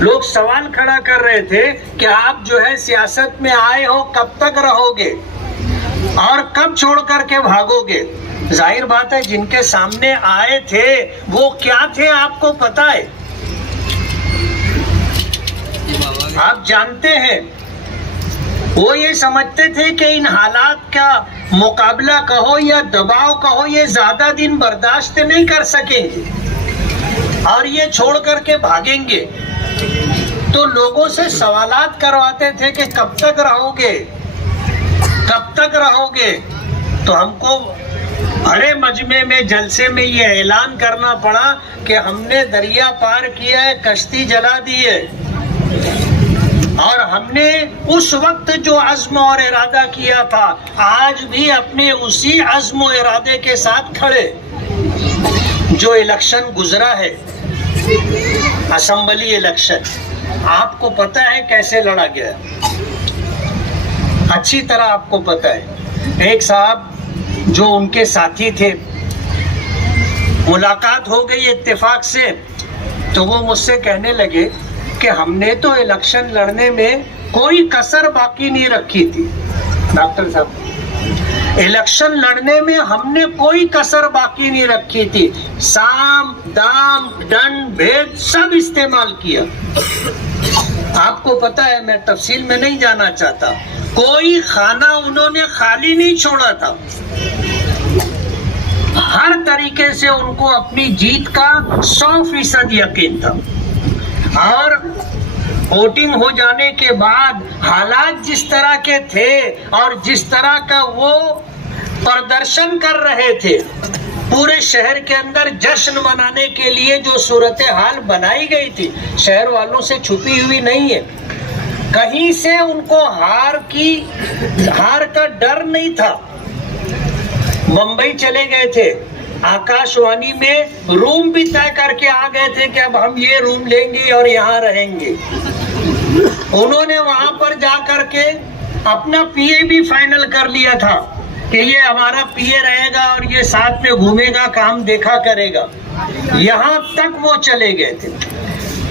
لوگ سوال کھڑا کر رہے تھے کہ آپ جو ہے سیاست میں آئے ہو کب تک رہو گے اور کب چھوڑ کر کے بھاگو گے؟ ظاہر بات ہے جن کے سامنے آئے تھے وہ کیا تھے آپ کو پتا ہے، آپ جانتے ہیں۔ وہ یہ سمجھتے تھے کہ ان حالات کا مقابلہ کہو یا دباؤ کہو یہ زیادہ دن برداشت نہیں کر سکیں گے اور یہ چھوڑ کر کے بھاگیں گے، تو لوگوں سے سوالات کرواتے تھے کہ کب تک رہو گے، کب تک رہو گے؟ تو ہم کو بڑے مجمع میں جلسے میں یہ اعلان کرنا پڑا کہ ہم نے دریا پار کیا ہے، کشتی جلا دی ہے، اور ہم نے اس وقت جو عزم اور ارادہ کیا تھا آج بھی اپنے اسی عزم و ارادے کے ساتھ کھڑے۔ جو الیکشن گزرا ہے، اسمبلی الیکشن، آپ کو پتہ ہے کیسے لڑا گیا، اچھی طرح آپ کو پتہ ہے۔ ایک صاحب جو ان کے ساتھی تھے، ملاقات ہو گئی اتفاق سے، تو وہ مجھ سے کہنے لگے کہ ہم نے تو الیکشن لڑنے میں کوئی کسر باقی نہیں رکھی تھی۔ ڈاکٹر صاحب، الیکشن لڑنے میں ہم نے کوئی کسر باقی نہیں رکھی تھی، سام دام ڈنڈ بھید سب استعمال کیا۔ آپ کو پتہ ہے، میں تفصیل میں نہیں جانا چاہتا، کوئی خانہ انہوں نے خالی نہیں چھوڑا تھا، ہر طریقے سے ان کو اپنی جیت کا 100% یقین تھا، اور ووٹنگ ہو جانے کے بعد حالات جس طرح کے تھے اور جس طرح کا وہ پردرشن کر رہے تھے، پورے شہر کے اندر جشن منانے کے لیے جو صورتحال بنائی گئی تھی شہر والوں سے چھپی ہوئی نہیں ہے، کہیں سے ان کو ہار کا ڈر نہیں تھا۔ بمبئی چلے گئے تھے، آکاش وانی میں روم بھی طے کر کے آ گئے تھے کہ اب ہم یہ روم لیں گے اور یہاں رہیں گے۔ انہوں نے وہاں پر جا کر کے اپنا پی اے بھی فائنل کر لیا تھا کہ یہ ہمارا پی اے رہے گا اور یہ ساتھ میں گھومے گا، کام دیکھا کرے گا، یہاں تک وہ چلے گئے تھے۔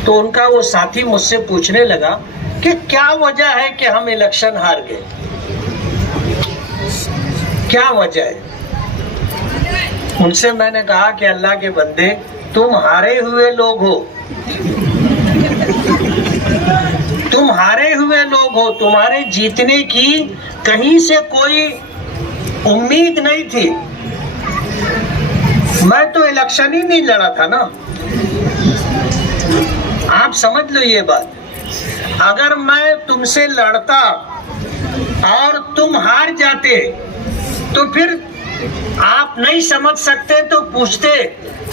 تو ان کا وہ ساتھی مجھ سے پوچھنے لگا کہ کیا وجہ ہے کہ ہم الیکشن ہار گئے، کیا وجہ ہے؟ ان سے میں نے کہا کہ اللہ کے بندے، تم ہارے ہوئے لوگ ہو، تم ہارے ہوئے لوگ ہو، تمہارے جیتنے کی کہیں سے کوئی امید نہیں تھی۔ میں تو الیکشن ہی نہیں لڑا تھا نا، آپ سمجھ لو یہ بات۔ اگر میں تم سے لڑتا اور تم ہار جاتے تو پھر آپ نہیں سمجھ سکتے تو پوچھتے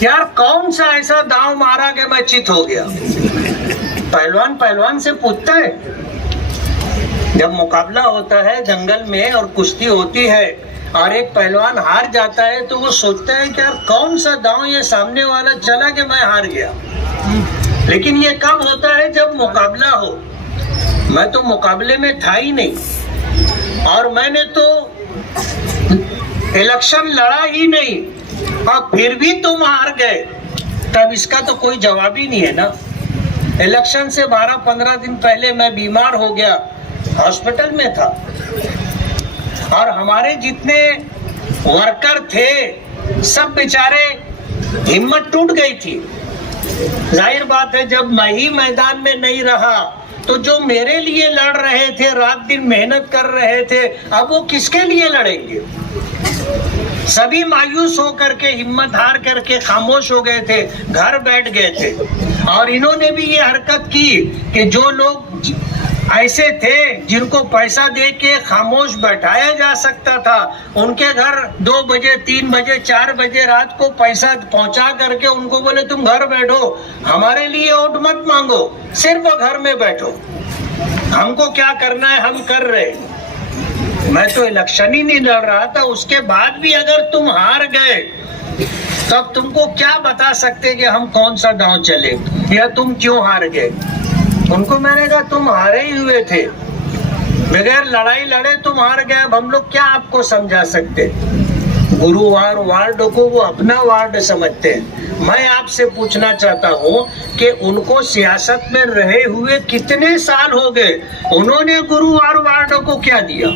یار کون سا ایسا داؤ مارا کہ میں چت ہو گیا۔ پہلوان سے پوچھتا ہے، جب مقابلہ ہوتا ہے جنگل میں اور کشتی ہوتی ہے اور ایک پہلوان ہار جاتا ہے تو وہ سوچتا ہے کہ یار کون سا داؤ یہ سامنے والا چلا کہ میں ہار گیا۔ لیکن یہ کب ہوتا ہے؟ جب مقابلہ ہو۔ میں تو مقابلے میں تھا ہی نہیں، اور میں نے تو الیکشن لڑا ہی نہیں، اور پھر بھی تم ہار گئے، تب اس کا تو کوئی جواب ہی نہیں ہے نا۔ الیکشن سے 12-15 دن پہلے میں بیمار ہو گیا، ہاسپٹل میں تھا، اور ہمارے جتنے ورکر تھے سب بیچارے ہمت ٹوٹ گئی تھی۔ ظاہر بات ہے جب میں ہی میدان میں نہیں رہا تو جو میرے لیے لڑ رہے تھے، رات دن محنت کر رہے تھے، اب وہ کس کے لیے لڑیں گے؟ سبھی مایوس ہو کر کے، ہمت ہار کر کے خاموش ہو گئے تھے، گھر بیٹھ گئے تھے۔ اور انہوں نے بھی یہ حرکت کی کہ جو لوگ ایسے تھے جن کو پیسہ دے کے خاموش بیٹھایا جا سکتا تھا، ان کے گھر 2 بجے 3 بجے 4 بجے رات کو پیسہ پہنچا کر کے ان کو بولے تم گھر بیٹھو، ہمارے لیے ووٹ مت مانگو، صرف گھر میں بیٹھو، ہم کو کیا کرنا ہے ہم کر رہے۔ میں تو الیکشن ہی نہیں لڑ رہا تھا، اس کے بعد بھی اگر تم ہار گئے تب تم کو کیا بتا سکتے کہ ہم کون سا داؤں چلے یا تم کیوں ہار گئے؟ ان کو میں نے کہا تم ہارے ہی ہوئے تھے، بغیر لڑائی لڑے تم ہار گئے، اب ہم لوگ کیا آپ کو سمجھا سکتے؟ گرووار وارڈ کو وہ اپنا وارڈ سمجھتے ہیں، میں آپ سے پوچھنا چاہتا ہوں کہ ان کو سیاست میں رہے ہوئے کتنے سال ہو گئے, انہوں نے گرو اور وارڈ کو کیا دیا؟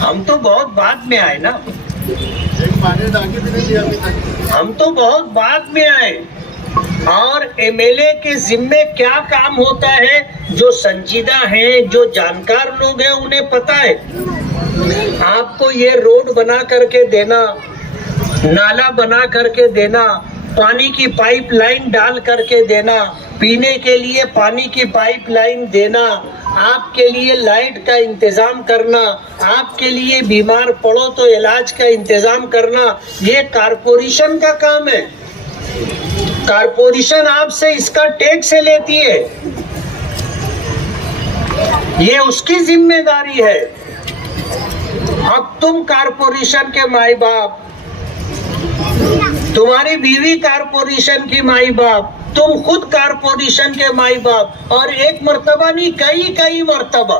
ہم تو بہت بعد میں آئے نا, ہم تو بہت بعد میں آئے. اور ایم ایل اے کے ذمے کیا کام ہوتا ہے, جو سنجیدہ ہیں, جو جانکار لوگ ہیں, انہیں پتا ہے. آپ کو یہ روڈ بنا کر کے دینا, نالا بنا کر کے دینا, پانی کی پائپ لائن ڈال کر کے دینا, پینے کے لیے پانی کی پائپ لائن دینا, آپ کے لیے لائٹ کا انتظام کرنا, آپ کے لیے بیمار پڑو تو علاج کا انتظام کرنا, یہ کارپوریشن کا کام ہے. کارپوریشن آپ سے اس کا ٹیکس لیتی ہے, یہ اس کی ذمہ داری ہے. اب تم کارپوریشن کے مائی باپ, تمہاری بیوی کارپوریشن کی مائی باپ, تم خود کارپوریشن کے مائی باپ, اور ایک مرتبہ نہیں کئی مرتبہ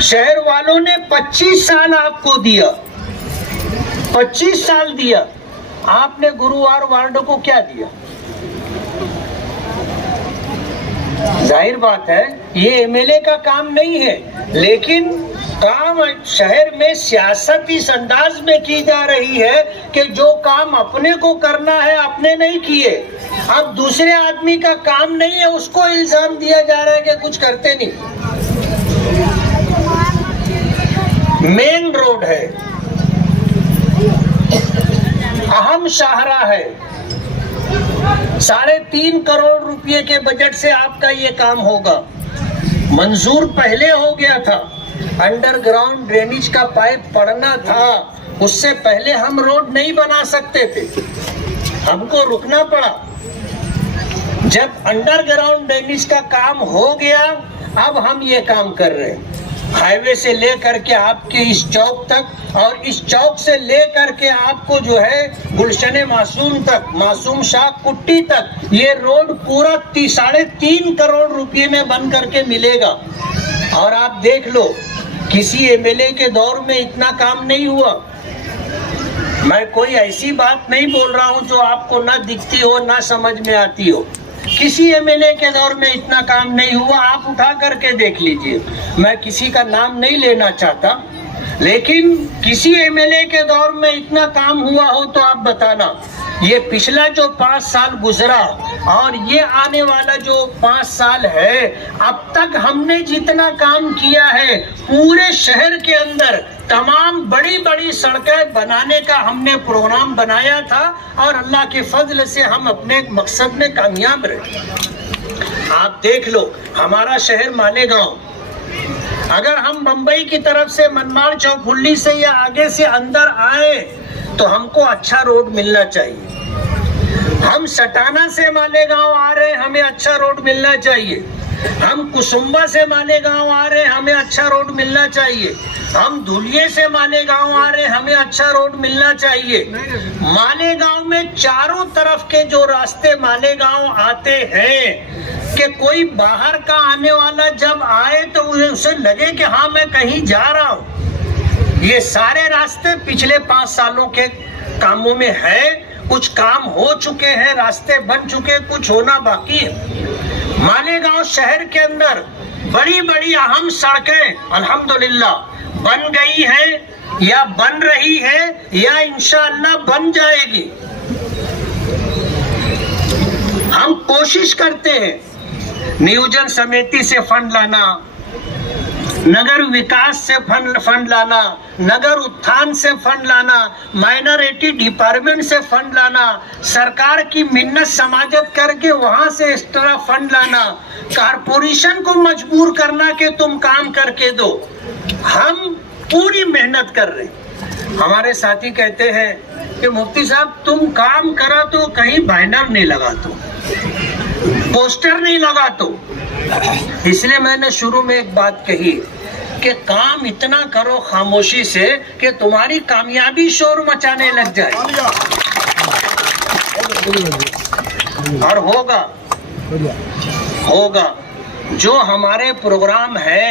شہر والوں نے 25 سال آپ کو دیا, 25 سال دیا. آپ نے گرو اور وارڈ کو کیا دیا؟ ظاہر بات ہے یہ ایم ایل اے کا کام نہیں ہے, لیکن کام شہر میں سیاست اس انداز میں کی جا رہی ہے کہ جو کام اپنے کو کرنا ہے اپنے نہیں کیے, اب دوسرے آدمی کا کام نہیں ہے اس کو الزام دیا جا رہا ہے کہ کچھ کرتے نہیں. مین روڈ ہے, اہم شاہراہ ہے, 3.5 کروڑ روپے کے بجٹ سے آپ کا یہ کام ہوگا. منظور پہلے ہو گیا تھا, انڈر گراؤنڈ ڈرینیج کا پائپ پڑنا تھا, اس سے پہلے ہم روڈ نہیں بنا سکتے تھے, ہم کو رکنا پڑا. جب انڈر گراؤنڈ ڈرینیج کا کام ہو گیا اب ہم یہ کام کر رہے ہیں. ہائی وے سے لے کر کے آپ کے اس چوک تک, اور اس چوک سے لے کر کے آپ کو جو ہے گلشن معصوم تک, معصوم شاہ کٹی تک, یہ روڈ پورا 3.5 کروڑ روپے میں بن کر کے ملے گا. اور آپ دیکھ لو کسی ایم ایل اے کے دور میں اتنا کام نہیں ہوا. میں کوئی ایسی بات نہیں بول رہا ہوں جو آپ کو نہ دکھتی ہو نہ سمجھ میں آتی ہو. کسی ایم ایل اے کے دور میں اتنا کام نہیں ہوا, آپ اٹھا کر کے دیکھ لیجئے. میں کسی کا نام نہیں لینا چاہتا, لیکن کسی ایم ایل اے کے دور میں اتنا کام ہوا ہو تو آپ بتانا. یہ پچھلا جو 5 سال گزرا اور یہ آنے والا جو 5 سال ہے, اب تک ہم نے جتنا کام کیا ہے پورے شہر کے اندر تمام بڑی سڑکیں بنانے کا ہم نے پروگرام بنایا تھا, اور اللہ کے فضل سے ہم اپنے مقصد میں کامیاب رہے. آپ دیکھ لو ہمارا شہر مالیگاؤں, اگر ہم بمبئی کی طرف سے منمار چوک سے یا آگے سے اندر آئے تو ہم کو اچھا روڈ ملنا چاہیے. ہم سٹانا سے مالیگاؤں آ رہے, ہمیں اچھا روڈ ملنا چاہیے. ہم کسمبا سے مالیگاؤں آ رہے, ہمیں اچھا روڈ ملنا چاہیے. ہم دھولیے سے مالیگاؤں آ رہے, ہمیں اچھا روڈ ملنا چاہیے. مالیگاؤں میں چاروں طرف کے جو راستے مالیگاؤں آتے ہیں کہ کوئی باہر کا آنے والا جب آئے تو اسے لگے کہ ہاں میں کہیں جا رہا ہوں. یہ سارے راستے پچھلے 5 سالوں کے کاموں میں ہے. کچھ کام ہو چکے ہیں, راستے بن چکے, کچھ ہونا باقی ہے. مالیگاؤں شہر کے اندر بڑی اہم سڑکیں الحمدللہ بن گئی ہیں یا بن رہی ہے یا انشاءاللہ بن جائے گی. ہم کوشش کرتے ہیں نیوجن سمیتی سے فنڈ لانا, نگر وکاس سے فنڈ لانا, نگر اتھان سے فنڈ لانا, مائنرٹی ڈپارٹمنٹ سے فنڈ لانا, سرکار کی منت سماجت کر کے وہاں سے ایکسٹرا فنڈ لانا, کارپوریشن کو مجبور کرنا کہ تم کام کر کے دو. ہم پوری محنت کر رہے. ہمارے ساتھی کہتے ہیں کہ مفتی صاحب تم کام کرا تو کہیں بینر نہیں لگا, تو پوسٹر نہیں لگا. تو اس لیے میں نے شروع میں ایک بات کہی کہ کام اتنا کرو خاموشی سے کہ تمہاری کامیابی شور مچانے لگ جائے, اور ہوگا. جو ہمارے پروگرام ہے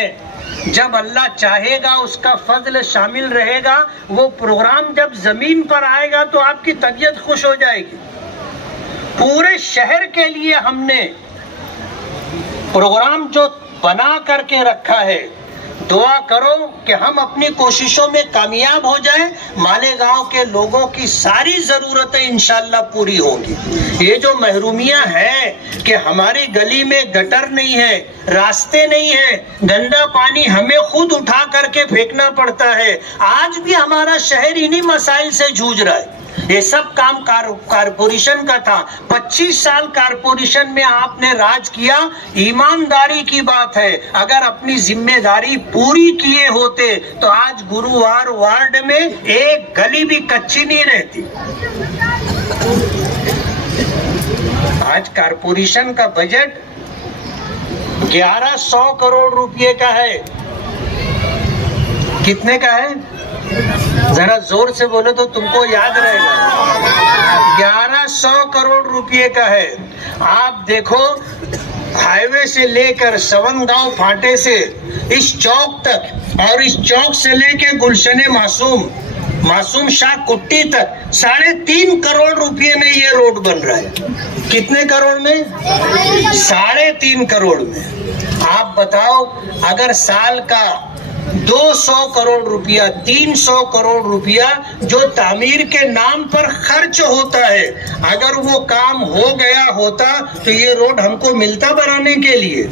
جب اللہ چاہے گا اس کا فضل شامل رہے گا، وہ پروگرام جب زمین پر آئے گا تو آپ کی طبیعت خوش ہو جائے گی۔ پورے شہر کے لیے ہم نے پروگرام جو بنا کر کے رکھا ہے، دعا کرو کہ ہم اپنی کوششوں میں کامیاب ہو جائیں، مالیگاؤں کے لوگوں کی ساری ضرورتیں انشاءاللہ پوری ہوں گی۔ یہ جو محرومیاں ہیں کہ ہماری گلی میں گٹر نہیں ہے، راستے نہیں ہیں، گندا پانی ہمیں خود اٹھا کر کے پھینکنا پڑتا ہے، آج بھی ہمارا شہر انہی مسائل سے جوجھ رہا ہے۔ یہ سب کام کارپوریشن کا تھا۔ 25 سال کارپوریشن میں آپ نے راج کیا، ایمانداری کی بات ہے، اگر اپنی ذمہ داری پوری کیے ہوتے تو آج گرووار وارڈ میں ایک گلی بھی کچی نہیں رہتی۔ آج کارپوریشن کا بجٹ 1100 کروڑ روپے کا ہے۔ کتنے کا ہے؟ ذرا زور سے بولو تو تم کو یاد رہے گا۔ 1100 کروڑ روپے کا ہے۔ آپ دیکھو، ہائی وے سے لے کر سون گاؤں پھاٹے سے اس چوک تک، اور اس چوک سے لے کے گلشن معصوم شاہ کٹی تک 3.5 کروڑ روپے میں یہ روڈ بن رہا ہے۔ کتنے کروڑ میں؟ 3.5 کروڑ میں۔ آپ بتاؤ، اگر سال کا 200 کروڑ روپیہ، 300 کروڑ روپیہ جو تعمیر کے نام پر خرچ ہوتا ہے، اگر وہ کام ہو گیا ہوتا تو یہ روڈ ہم کو ملتا بنانے کے لیے؟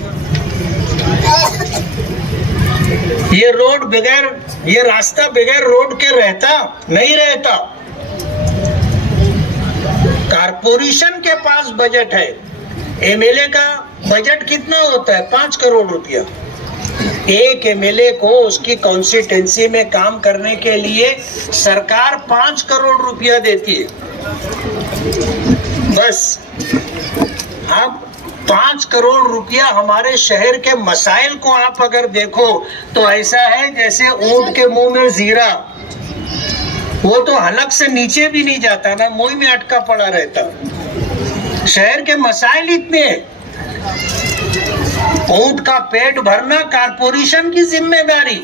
یہ راستہ بغیر روڈ کے رہتا نہیں رہتا۔ کارپوریشن کے پاس بجٹ ہے، ایم ایل اے کا بجٹ کتنا ہوتا ہے؟ 5 کروڑ روپیہ۔ ایک ایم ایل اے کو اس کی کانسٹیٹوینسی میں کام کرنے کے لیے سرکار 5 کروڑ روپیہ دیتی ہے۔ بس اب 5 کروڑ روپیہ ہمارے شہر کے مسائل کو آپ اگر دیکھو تو ایسا ہے جیسے اونٹ کے منہ میں زیرہ، وہ تو حلق سے نیچے بھی نہیں جاتا نا، منہ میں اٹکا پڑا رہتا۔ شہر کے مسائل اتنے ہیں۔ اونٹ کا پیٹ بھرنا کارپوریشن کی ذمہ داری،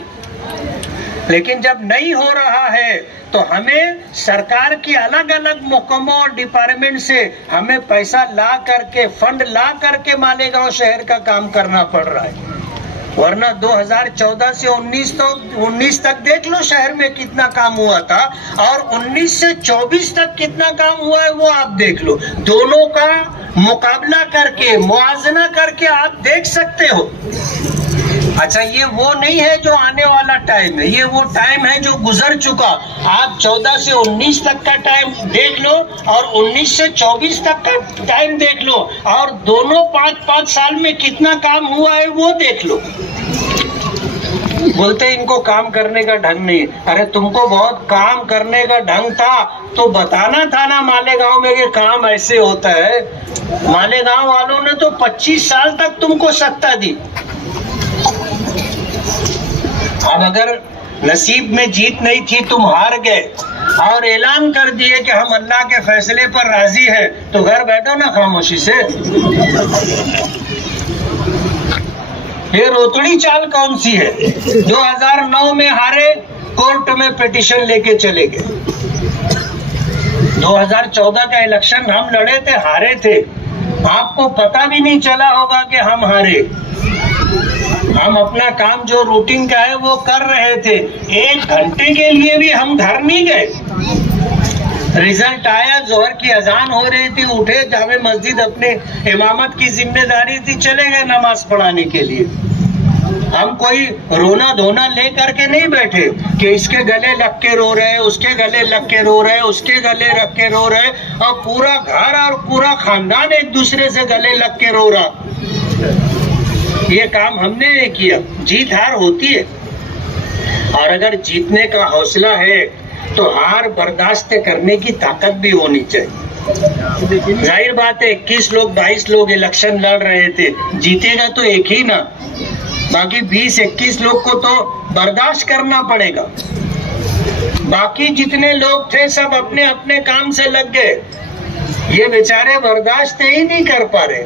لیکن جب نہیں ہو رہا ہے تو ہمیں سرکار کی الگ الگ محکموں اور ڈپارٹمنٹ سے ہمیں پیسہ لا کر کے، فنڈ لا کر کے مالیگاؤں شہر کا کام کرنا پڑ رہا ہے۔ ورنہ 2014 سے 19 تک دیکھ لو شہر میں کتنا کام ہوا تھا، اور 19 سے 24 تک کتنا کام ہوا ہے وہ آپ دیکھ لو۔ دونوں کا مقابلہ کر کے، موازنہ کر کے آپ دیکھ سکتے ہو۔ اچھا، یہ وہ نہیں ہے جو آنے والا ٹائم ہے، یہ وہ ٹائم ہے جو گزر چکا۔ آپ 14 سے 19 تک کا ٹائم دیکھ لو اور 19 سے 24 تک کا ٹائم دیکھ لو، اور دونوں 5 سال میں کتنا کام ہوا ہے وہ دیکھ لو۔ بولتے ان کو کام کرنے کا ڈھنگ نہیں۔ ارے تم کو بہت کام کرنے کا ڈھنگ تھا تو بتانا تھا نا مالیگاؤں میں کہ کام ایسے ہوتا ہے۔ مالیگاؤں والوں نے تو 25 سال تک تم کو ستا دی۔ اب اگر نصیب میں جیت نہیں تھی، تم ہار گئے اور اعلان کر دیے کہ ہم اللہ کے فیصلے پر راضی ہیں، تو گھر بیٹھو نا خاموشی سے۔ یہ روتڑی چال کون سی ہے؟ 2009 میں ہارے، کورٹ میں پیٹیشن لے کے چلے گئے۔ 2014 کا الیکشن ہم لڑے تھے، ہارے تھے، آپ کو پتہ بھی نہیں چلا ہوگا کہ ہم ہارے۔ ہم اپنا کام جو روٹین کا ہے وہ کر رہے تھے، 1 گھنٹے کے لیے بھی ہم گھر نہیں گئے۔ رزلٹ آیا، ظہر کی اذان ہو رہی تھی، اٹھے، جامع مسجد اپنے امامت کی ذمہ داری تھی، چلے گئے نماز پڑھانے کے لیے۔ ہم کوئی رونا دھونا لے کر کے نہیں بیٹھے کہ اس کے گلے لگ کے رو رہے، اس کے گلے لگ کے رو رہے، اس کے گلے لگ کے رو رہے، اور پورا گھر اور پورا خاندان ایک دوسرے سے گلے لگ کے رو رہا۔ یہ کام ہم نے نہیں کیا۔ جیت ہار ہوتی ہے، اور اگر جیتنے کا حوصلہ ہے تو ہار برداشت کرنے کی طاقت بھی ہونی چاہیے۔ ظاہر بات ہے 21 لوگ 22 لوگ الیکشن لڑ رہے تھے، جیتے گا تو ایک ہی نا، باقی 20-21 لوگ کو تو برداشت کرنا پڑے گا۔ باقی جتنے لوگ تھے سب اپنے اپنے کام سے لگ گئے، یہ بیچارے برداشت ہی نہیں کر پا رہے۔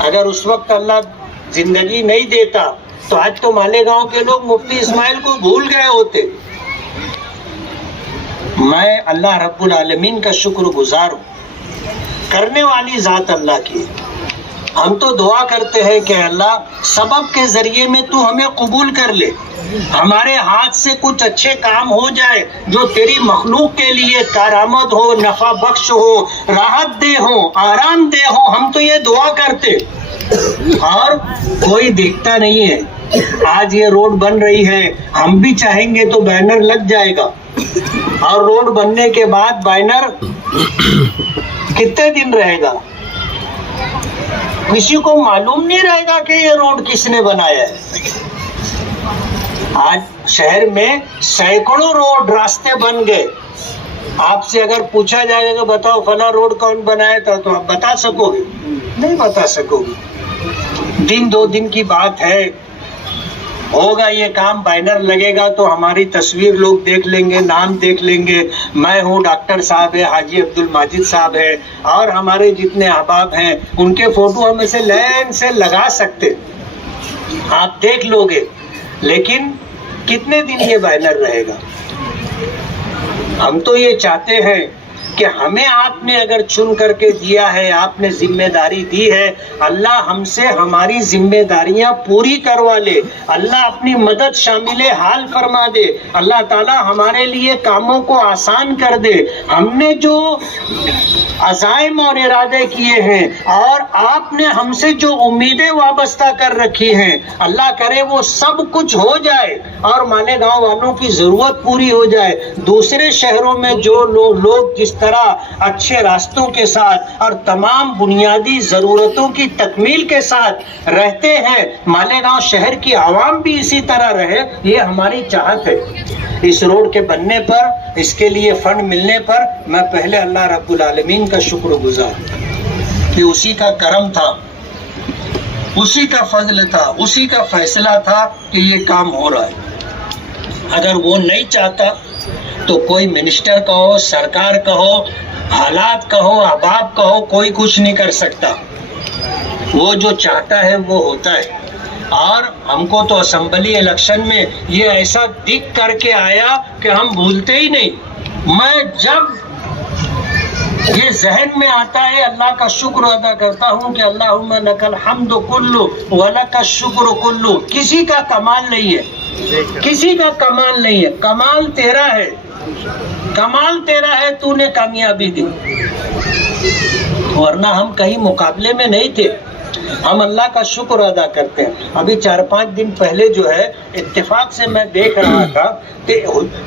اگر اس وقت اللہ زندگی نہیں دیتا تو آج تو مالیگاؤں کے لوگ مفتی اسماعیل کو بھول گئے ہوتے. میں اللہ رب العالمین کا شکر گزار ہوں. کرنے والی ذات اللہ کی. ہم تو دعا کرتے ہیں کہ اللہ سبب کے ذریعے میں تو ہمیں قبول کر لے, ہمارے ہاتھ سے کچھ اچھے کام ہو جائے جو تیری مخلوق کے لیے کارآمد ہو, نفع بخش ہو, راحت دہ ہو, آرام دہ ہو. ہم تو یہ دعا کرتے اور کوئی دیکھتا نہیں ہے. آج یہ روڈ بن رہی ہے, ہم بھی چاہیں گے تو بینر لگ جائے گا, اور روڈ بننے کے بعد بینر کتنے دن رہے گا کسی کو معلوم نہیں رہے گا کہ یہ روڈ کس نے بنایا ہے. آج شہر میں سینکڑوں روڈ راستے بن گئے. آپ سے اگر پوچھا جائے گا بتاؤ فلاں روڈ کون بنایا تھا, تو آپ بتا سکو گے؟ نہیں بتا سکو گے. دن دو دن کی بات ہے, ہوگا یہ کام, بینر لگے گا تو ہماری تصویر لوگ دیکھ لیں گے, نام دیکھ لیں گے. میں ہوں, ڈاکٹر صاحب ہے, حاجی عبد الماجد صاحب ہے, اور ہمارے جتنے احباب ہیں ان کے فوٹو ہم اسے لین سے لگا سکتے, آپ دیکھ لو گے. لیکن کتنے دن یہ بینر رہے گا؟ ہم تو یہ چاہتے ہیں کہ ہمیں آپ نے اگر چن کر کے دیا ہے, آپ نے ذمہ داری دی ہے, اللہ ہم سے ہماری ذمہ داریاں پوری کروا لے. اللہ اپنی مدد شامل حال فرما دے. اللہ تعالی ہمارے لیے کاموں کو آسان کر دے. ہم نے جو عزائم اور ارادے کیے ہیں اور آپ نے ہم سے جو امیدیں وابستہ کر رکھی ہیں, اللہ کرے وہ سب کچھ ہو جائے اور مالیگاؤں والوں کی ضرورت پوری ہو جائے. دوسرے شہروں میں جو لوگ جس طرح اچھے راستوں کے ساتھ اور تمام بنیادی ضرورتوں کی تکمیل کے ساتھ رہتے ہیں, مالیگاؤں شہر کی عوام بھی اسی طرح رہے, یہ ہماری چاہت ہے. اس روڈ کے بننے پر, اس کے لیے فنڈ ملنے پر میں پہلے اللہ رب العالمین کا شکر گزار کہ اسی کا کرم تھا, اسی کا فضل تھا, اسی کا فیصلہ تھا کہ یہ کام ہو رہا ہے. اگر وہ نہیں چاہتا تو کوئی منسٹر کہو, سرکار کہو, حالات کہو, احباب کہو, کوئی کچھ نہیں کر سکتا. وہ جو چاہتا ہے وہ ہوتا ہے. اور ہم کو تو اسمبلی الیکشن میں یہ ایسا دکھ کر کے آیا کہ ہم بھولتے ہی نہیں. میں جب یہ ذہن میں آتا ہے اللہ کا شکر ادا کرتا ہوں کہ اللہم لک الحمد کلو ولک الشکر کلو. کسی کا کمال نہیں ہے, کسی کا کمال نہیں ہے, کمال تیرا ہے, کمال تیرا ہے, تو نے کامیابی دی. ورنہ ہم کہیں مقابلے میں نہیں تھے. ہم اللہ کا شکر ادا کرتے ہیں. ابھی 4-5 دن پہلے جو ہے اتفاق سے میں دیکھ رہا تھا کہ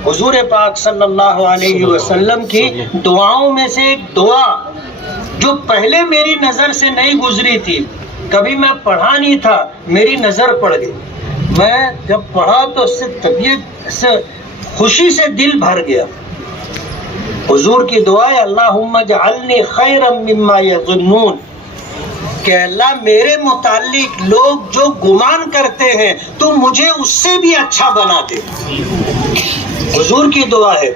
حضور پاک صلی اللہ علیہ وسلم کی دعاؤں میں سے ایک دعا جو پہلے میری نظر سے نہیں گزری تھی, کبھی میں پڑھا نہیں تھا, میری نظر پڑ گئی. میں جب پڑھا تو اس سے طبیعت سے خوشی سے دل بھر گیا. حضور کی دعا ہے اللہم اجعلنی خیرا مما یظنون, کہ اللہ میرے متعلق لوگ جو گمان کرتے ہیں تو مجھے اس سے بھی اچھا بنا دے. حضور کی دعا ہے,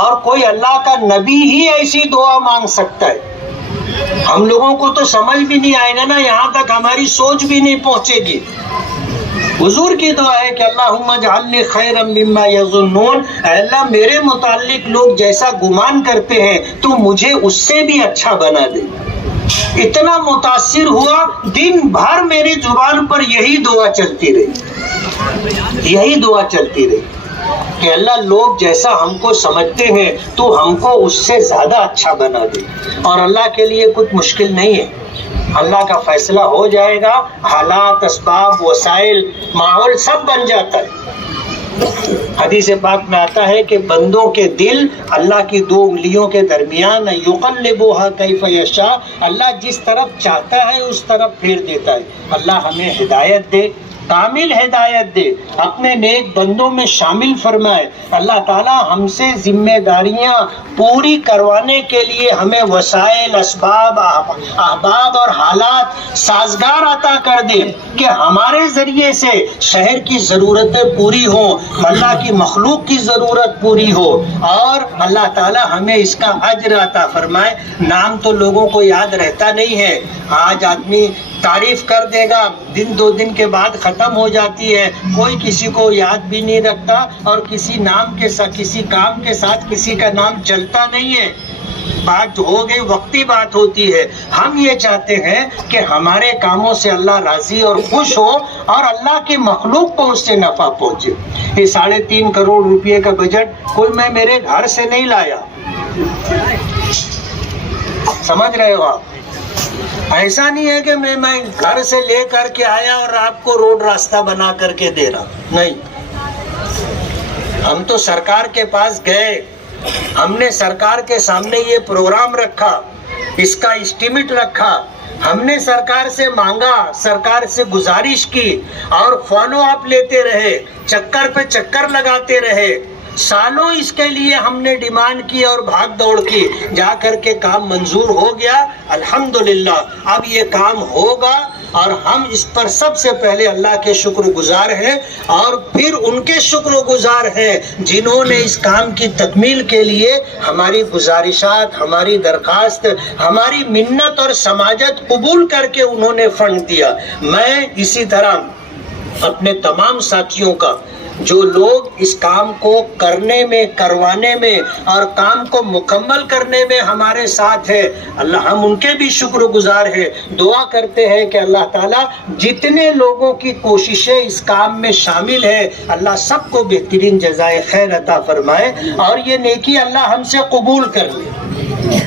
اور کوئی اللہ کا نبی ہی ایسی دعا مانگ سکتا ہے. ہم لوگوں کو تو سمجھ بھی نہیں آئے گا نا, یہاں تک ہماری سوچ بھی نہیں پہنچے گی. حضور کی دعا ہے کہ اللہم اجعلنی خیرا مما یظنون, اے اللہ میرے متعلق لوگ جیسا گمان کرتے ہیں تو مجھے اس سے بھی اچھا بنا دے. اتنا متاثر ہوا, دن بھر میری زبان پر یہی دعا چلتی رہی, یہی دعا چلتی رہی کہ اللہ لوگ جیسا ہم کو سمجھتے ہیں تو ہم کو اس سے زیادہ اچھا بنا دے. اور اللہ کے لیے کچھ مشکل نہیں ہے, اللہ کا فیصلہ ہو جائے گا, حالات, اسباب, وسائل, ماحول سب بن جاتا ہے. حدیث پاک میں آتا ہے کہ بندوں کے دل اللہ کی 2 انگلیوں کے درمیان, یقلبھا کیف یشاء, اللہ جس طرف چاہتا ہے اس طرف پھیر دیتا ہے. اللہ ہمیں ہدایت دے, کامل ہدایت دے, اپنے نیک بندوں میں شامل فرمائے. اللہ تعالی ہم سے ذمہ داریاں پوری کروانے کے لیے ہمیں وسائل, اسباب, احباب اور حالات سازگار عطا کر دے کہ ہمارے ذریعے سے شہر کی ضرورتیں پوری ہوں, اللہ کی مخلوق کی ضرورت پوری ہو, اور اللہ تعالی ہمیں اس کا اجر عطا فرمائے. نام تو لوگوں کو یاد رہتا نہیں ہے. آج آدمی تعریف کر دے گا, دن دو دن کے بعد ختم ہو جاتی ہے, کوئی کسی کو یاد بھی نہیں رکھتا اور کسی نام کے ساتھ, کسی کام کے ساتھ کسی کا نام چلتا نہیں ہے. بات ہو گئی, وقتی بات ہوتی ہے. ہم یہ چاہتے ہیں کہ ہمارے کاموں سے اللہ راضی اور خوش ہو اور اللہ کی مخلوق کو اس سے نفع پہنچے. یہ 3.5 کروڑ روپے کا بجٹ کوئی میں میرے گھر سے نہیں لایا, سمجھ رہے ہو آپ؟ ایسا نہیں ہے کہ میں گھر سے لے کر کے آیا اور آپ کو روڈ راستہ بنا کر کے دے رہا, نہیں. ہم تو سرکار کے پاس گئے, ہم نے سرکار کے سامنے یہ پروگرام رکھا, اس کا اسٹیمیٹ رکھا, ہم نے سرکار سے مانگا, سرکار سے گزارش کی اور فالو اپ لیتے رہے, چکر پہ چکر لگاتے رہے. سالوں اس کے لیے ہم نے ڈیمانڈ کی اور بھاگ دوڑ کی, جا کر کے کام منظور ہو گیا. الحمدللہ اب یہ کام ہوگا اور ہم اس پر سب سے پہلے اللہ کے شکر گزار ہیں اور پھر ان کے شکر گزار ہیں جنہوں نے اس کام کی تکمیل کے لیے ہماری گزارشات, ہماری درخواست, ہماری منت اور سماجت قبول کر کے انہوں نے فنڈ دیا. میں اسی طرح اپنے تمام ساتھیوں کا جو لوگ اس کام کو کرنے میں, کروانے میں اور کام کو مکمل کرنے میں ہمارے ساتھ ہے, اللہ ہم ان کے بھی شکر گزار ہیں. دعا کرتے ہیں کہ اللہ تعالیٰ جتنے لوگوں کی کوششیں اس کام میں شامل ہے, اللہ سب کو بہترین جزائے خیر عطا فرمائے اور یہ نیکی اللہ ہم سے قبول کر لے.